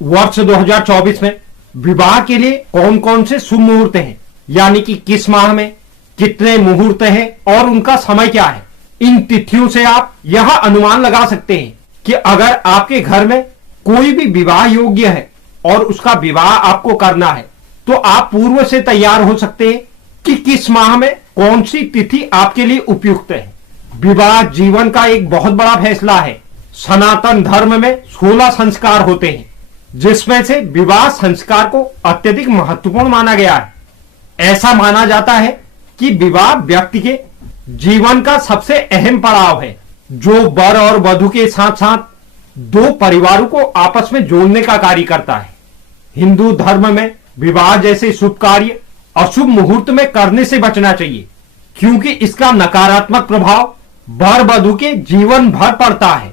वर्ष 2024 में विवाह के लिए कौन कौन से शुभ मुहूर्त हैं, यानी कि किस माह में कितने मुहूर्त हैं और उनका समय क्या है। इन तिथियों से आप यह अनुमान लगा सकते हैं कि अगर आपके घर में कोई भी विवाह योग्य है और उसका विवाह आपको करना है तो आप पूर्व से तैयार हो सकते हैं कि किस माह में कौन सी तिथि आपके लिए उपयुक्त है। विवाह जीवन का एक बहुत बड़ा फैसला है। सनातन धर्म में 16 संस्कार होते हैं, जिसमें से विवाह संस्कार को अत्यधिक महत्वपूर्ण माना गया है। ऐसा माना जाता है कि विवाह व्यक्ति के जीवन का सबसे अहम पड़ाव है, जो वर और वधू के साथ साथ दो परिवारों को आपस में जोड़ने का कार्य करता है। हिंदू धर्म में विवाह जैसे शुभ कार्य अशुभ मुहूर्त में करने से बचना चाहिए, क्योंकि इसका नकारात्मक प्रभाव वर वधू के जीवन भर पड़ता है।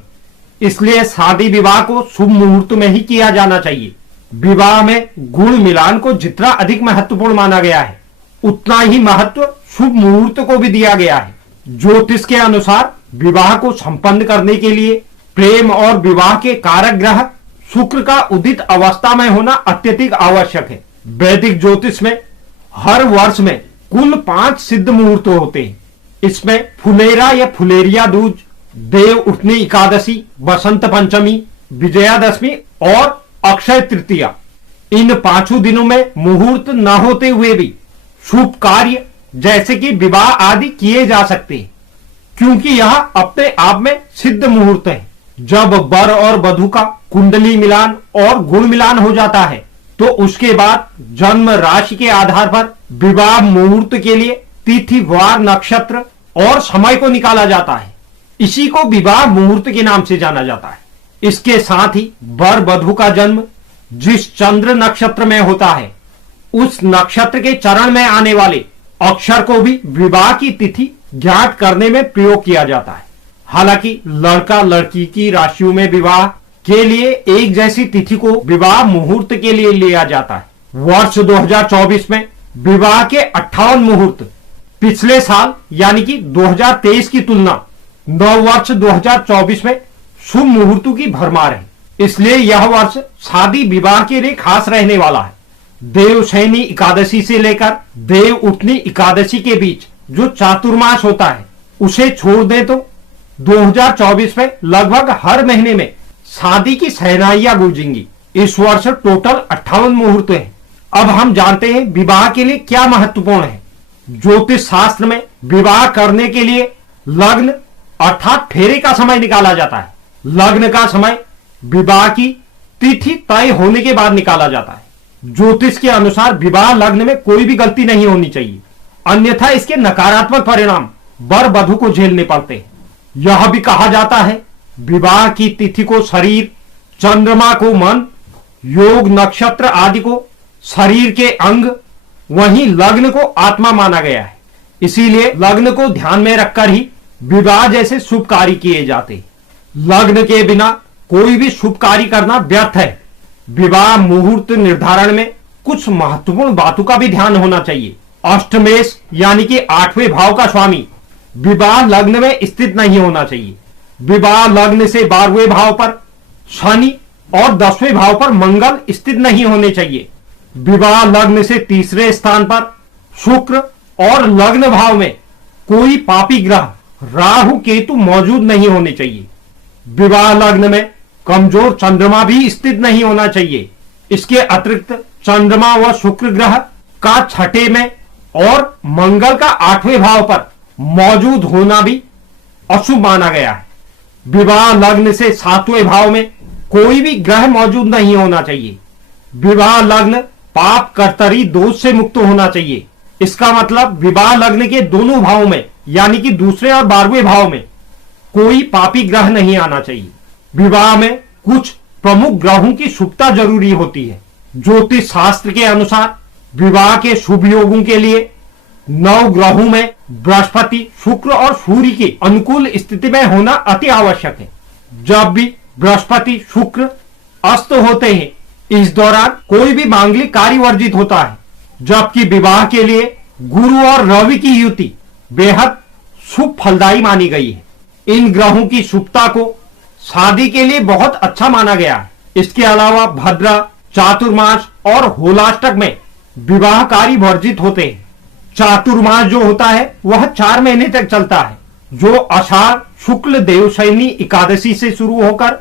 इसलिए शादी विवाह को शुभ मुहूर्त में ही किया जाना चाहिए। विवाह में गुण मिलान को जितना अधिक महत्वपूर्ण माना गया है, उतना ही महत्व शुभ मुहूर्त को भी दिया गया है। ज्योतिष के अनुसार विवाह को संपन्न करने के लिए प्रेम और विवाह के कारक ग्रह शुक्र का उदित अवस्था में होना अत्यधिक आवश्यक है। वैदिक ज्योतिष में हर वर्ष में कुल 5 सिद्ध मुहूर्त होते हैं। इसमें फुलेरा या फुलेरिया दूज, देव उठनी एकादशी, बसंत पंचमी, विजयादशमी और अक्षय तृतीया, इन 5 दिनों में मुहूर्त न होते हुए भी शुभ कार्य जैसे कि विवाह आदि किए जा सकते हैं, क्योंकि यह अपने आप में सिद्ध मुहूर्त है। जब वर और वधू का कुंडली मिलान और गुण मिलान हो जाता है तो उसके बाद जन्म राशि के आधार पर विवाह मुहूर्त के लिए तिथि, वार, नक्षत्र और समय को निकाला जाता है। इसी को विवाह मुहूर्त के नाम से जाना जाता है। इसके साथ ही वर वधू का जन्म जिस चंद्र नक्षत्र में होता है, उस नक्षत्र के चरण में आने वाले अक्षर को भी विवाह की तिथि ज्ञात करने में प्रयोग किया जाता है। हालांकि लड़का लड़की की राशियों में विवाह के लिए एक जैसी तिथि को विवाह मुहूर्त के लिए लिया जाता है। वर्ष 2024 में विवाह के 58 मुहूर्त पिछले साल यानी कि 2023 की तुलना नव वर्ष 2024 में शुभ मुहूर्तों की भरमार है। इसलिए यह वर्ष शादी विवाह के लिए खास रहने वाला है। देवशयनी एकादशी से लेकर देव उठनी एकादशी के बीच जो चातुर्मास होता है, उसे छोड़ दें तो 2024 में लगभग हर महीने में शादी की शहनाइयां गूंजेंगी। इस वर्ष टोटल 58 मुहूर्त हैं। अब हम जानते हैं विवाह के लिए क्या महत्वपूर्ण है। ज्योतिष शास्त्र में विवाह करने के लिए लग्न अर्थात फेरे का समय निकाला जाता है। लग्न का समय विवाह की तिथि तय होने के बाद निकाला जाता है। ज्योतिष के अनुसार विवाह लग्न में कोई भी गलती नहीं होनी चाहिए, अन्यथा इसके नकारात्मक परिणाम वर वधू को झेलने पड़ते हैं। यह भी कहा जाता है विवाह की तिथि को शरीर, चंद्रमा को मन, योग नक्षत्र आदि को शरीर के अंग, वहीं लग्न को आत्मा माना गया है। इसीलिए लग्न को ध्यान में रखकर ही विवाह जैसे शुभ कार्य किए जाते। लग्न के बिना कोई भी शुभ कार्य करना व्यर्थ है। विवाह मुहूर्त निर्धारण में कुछ महत्वपूर्ण बातों का भी ध्यान होना चाहिए। अष्टमेश यानी कि 8वें भाव का स्वामी विवाह लग्न में स्थित नहीं होना चाहिए। विवाह लग्न से 12वें भाव पर शनि और 10वें भाव पर मंगल स्थित नहीं होने चाहिए। विवाह लग्न से 3रे स्थान पर शुक्र और लग्न भाव में कोई पापी ग्रह राहु केतु मौजूद नहीं होने चाहिए। विवाह लग्न में कमजोर चंद्रमा भी स्थित नहीं होना चाहिए। इसके अतिरिक्त चंद्रमा व शुक्र ग्रह का 6ठे में और मंगल का 8वें भाव पर मौजूद होना भी अशुभ माना गया है। विवाह लग्न से 7वें भाव में कोई भी ग्रह मौजूद नहीं होना चाहिए। विवाह लग्न पाप कर्तरी दोष से मुक्त होना चाहिए। इसका मतलब विवाह लग्न के दोनों भावों में यानी कि दूसरे और 12वें भाव में कोई पापी ग्रह नहीं आना चाहिए। विवाह में कुछ प्रमुख ग्रहों की शुभता जरूरी होती है। ज्योतिष शास्त्र के अनुसार विवाह के शुभ योगों के लिए 9 ग्रहों में बृहस्पति, शुक्र और सूर्य की अनुकूल स्थिति में होना अति आवश्यक है। जब भी बृहस्पति, शुक्र अस्त होते हैं, इस दौरान कोई भी मांगलिक कार्य वर्जित होता है। जबकि विवाह के लिए गुरु और रवि की युति बेहद शुभ फलदायी मानी गई है। इन ग्रहों की शुभता को शादी के लिए बहुत अच्छा माना गया है। इसके अलावा भद्रा, चातुर्मास और होलाष्टक में विवाह कार्य वर्जित होते हैं। चातुर्मास जो होता है वह 4 महीने तक चलता है, जो आषाढ़ शुक्ल देवशयनी एकादशी से शुरू होकर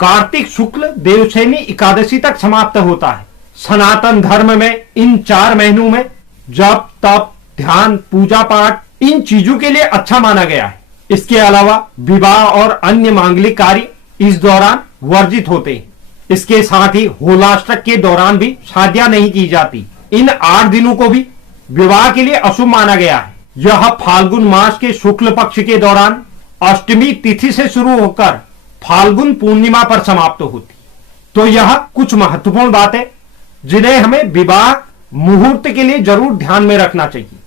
कार्तिक शुक्ल देवशयनी एकादशी तक समाप्त होता है। सनातन धर्म में इन 4 महीनों में जप, तप, ध्यान, पूजा पाठ इन चीजों के लिए अच्छा माना गया है। इसके अलावा विवाह और अन्य मांगलिक कार्य इस दौरान वर्जित होते हैं। इसके साथ ही होलाष्टक के दौरान भी शादियां नहीं की जाती। इन 8 दिनों को भी विवाह के लिए अशुभ माना गया है। यह फाल्गुन मास के शुक्ल पक्ष के दौरान अष्टमी तिथि से शुरू होकर फाल्गुन पूर्णिमा पर समाप्त होती। तो यह कुछ महत्वपूर्ण बातें जिन्हें हमें विवाह मुहूर्त के लिए जरूर ध्यान में रखना चाहिए।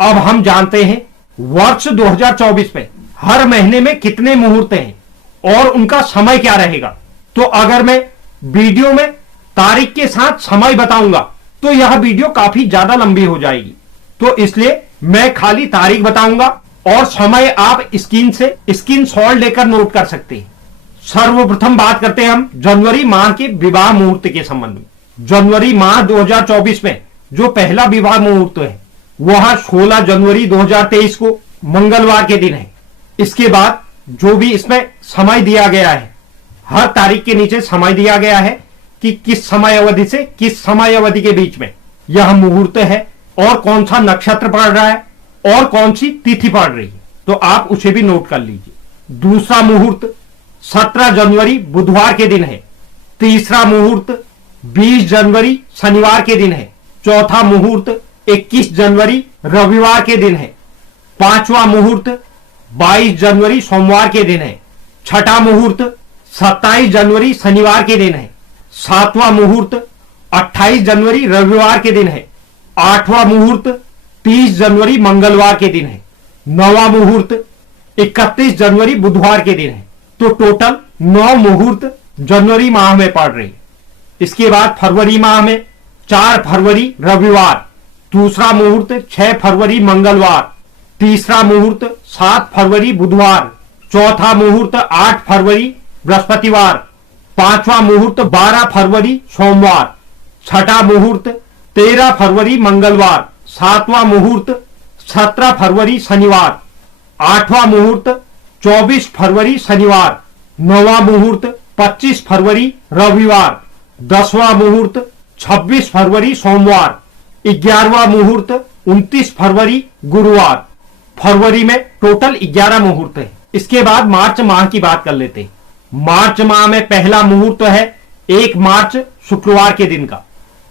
अब हम जानते हैं वर्ष 2024 में हर महीने में कितने मुहूर्त हैं और उनका समय क्या रहेगा। तो अगर मैं वीडियो में तारीख के साथ समय बताऊंगा तो यह वीडियो काफी ज्यादा लंबी हो जाएगी, तो इसलिए मैं खाली तारीख बताऊंगा और समय आप स्क्रीनशॉट लेकर नोट कर सकते हैं। सर्वप्रथम बात करते हैं हम जनवरी माह के विवाह मुहूर्त के संबंध में। जनवरी माह 2024 में जो पहला विवाह मुहूर्त है वह 16 जनवरी 2023 को मंगलवार के दिन है। इसके बाद जो भी इसमें समय दिया गया है, हर तारीख के नीचे समय दिया गया है कि किस समय अवधि से किस समय अवधि के बीच में यह मुहूर्त है और कौन सा नक्षत्र पड़ रहा है और कौन सी तिथि पड़ रही है, तो आप उसे भी नोट कर लीजिए। दूसरा मुहूर्त 17 जनवरी बुधवार के दिन है। तीसरा मुहूर्त 20 जनवरी शनिवार के दिन है। चौथा मुहूर्त 21 जनवरी रविवार के दिन है। पांचवा मुहूर्त 22 जनवरी सोमवार के दिन है। छठा मुहूर्त 27 जनवरी शनिवार के दिन है। सातवां मुहूर्त 28 जनवरी रविवार के दिन है। आठवां मुहूर्त 30 जनवरी मंगलवार के दिन है। नौवां मुहूर्त 31 जनवरी बुधवार के दिन है। तो टोटल 9 मुहूर्त जनवरी माह में पड़ रही है। इसके बाद फरवरी माह में 4 फरवरी रविवार, दूसरा मुहूर्त 6 फरवरी मंगलवार, तीसरा मुहूर्त 7 फरवरी बुधवार, चौथा मुहूर्त 8 फरवरी बृहस्पतिवार, पांचवा मुहूर्त 12 फरवरी सोमवार, छठा मुहूर्त 13 फरवरी मंगलवार, सातवां मुहूर्त 17 फरवरी शनिवार, आठवां मुहूर्त 24 फरवरी शनिवार, नौवां मुहूर्त 25 फरवरी रविवार, 10वां मुहूर्त 26 फरवरी सोमवार, 11वां मुहूर्त 29 फरवरी गुरुवार। फरवरी में टोटल 11 मुहूर्त है। इसके बाद मार्च माह की बात कर लेते हैं। मार्च माह में पहला मुहूर्त है 1 मार्च शुक्रवार के दिन का।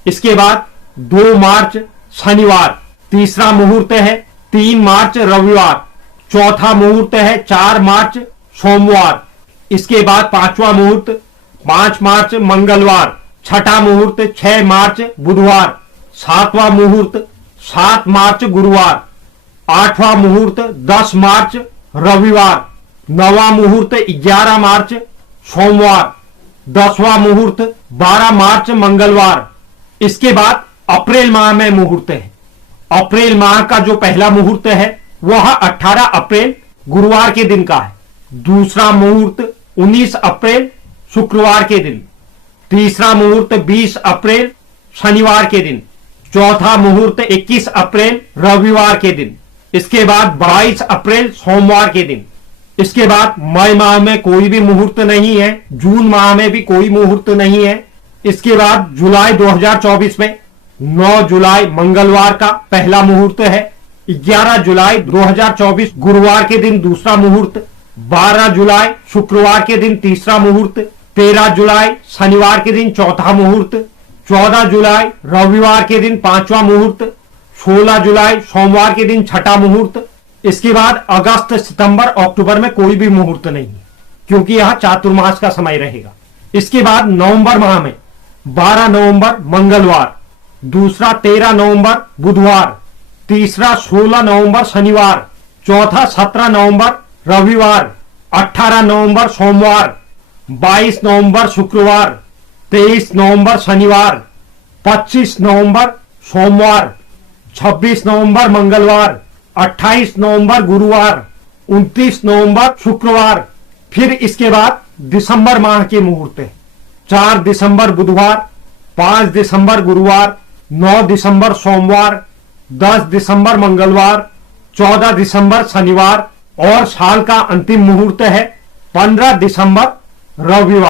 इसके बाद 2 मार्च शनिवार, तीसरा मुहूर्त है 3 मार्च रविवार, चौथा मुहूर्त है 4 मार्च सोमवार। इसके बाद पांचवा मुहूर्त 5 मार्च मंगलवार, छठा मुहूर्त 6 मार्च बुधवार, सातवां मुहूर्त 7 मार्च गुरुवार, आठवां मुहूर्त 10 मार्च रविवार, नौवां मुहूर्त 11 मार्च सोमवार, 10वां मुहूर्त 12 मार्च मंगलवार। इसके बाद अप्रैल माह में मुहूर्त है। अप्रैल माह का जो पहला मुहूर्त है वह 18 अप्रैल गुरुवार के दिन का है। दूसरा मुहूर्त 19 अप्रैल शुक्रवार के दिन, तीसरा मुहूर्त 20 अप्रैल शनिवार के दिन, चौथा मुहूर्त 21 अप्रैल रविवार के दिन। इसके बाद 22 अप्रैल सोमवार के दिन। इसके बाद मई माह में कोई भी मुहूर्त नहीं है, जून माह में भी कोई मुहूर्त नहीं है। इसके बाद जुलाई 2024 में 9 जुलाई मंगलवार का पहला मुहूर्त है, 11 जुलाई 2024 गुरुवार के दिन दूसरा मुहूर्त, 12 जुलाई शुक्रवार के दिन तीसरा मुहूर्त, 13 जुलाई शनिवार के दिन चौथा मुहूर्त, 14 जुलाई रविवार के दिन पांचवा मुहूर्त, 16 जुलाई सोमवार के दिन छठा मुहूर्त। इसके बाद अगस्त सितंबर अक्टूबर में कोई भी मुहूर्त नहीं है क्योंकि यह चातुर्मास का समय रहेगा। इसके बाद नवंबर माह में 12 नवंबर मंगलवार, दूसरा 13 नवंबर बुधवार, तीसरा 16 नवंबर शनिवार, चौथा 17 नवंबर रविवार, 18 नवंबर सोमवार, 22 नवंबर शुक्रवार, 23 नवंबर शनिवार, 25 नवंबर सोमवार, 26 नवंबर मंगलवार, 28 नवंबर गुरुवार, 29 नवंबर शुक्रवार। फिर इसके बाद दिसंबर माह के मुहूर्त है। 4 दिसंबर बुधवार, 5 दिसंबर गुरुवार, 9 दिसंबर सोमवार, 10 दिसंबर मंगलवार, 14 दिसंबर शनिवार और साल का अंतिम मुहूर्त है 15 दिसंबर रविवार।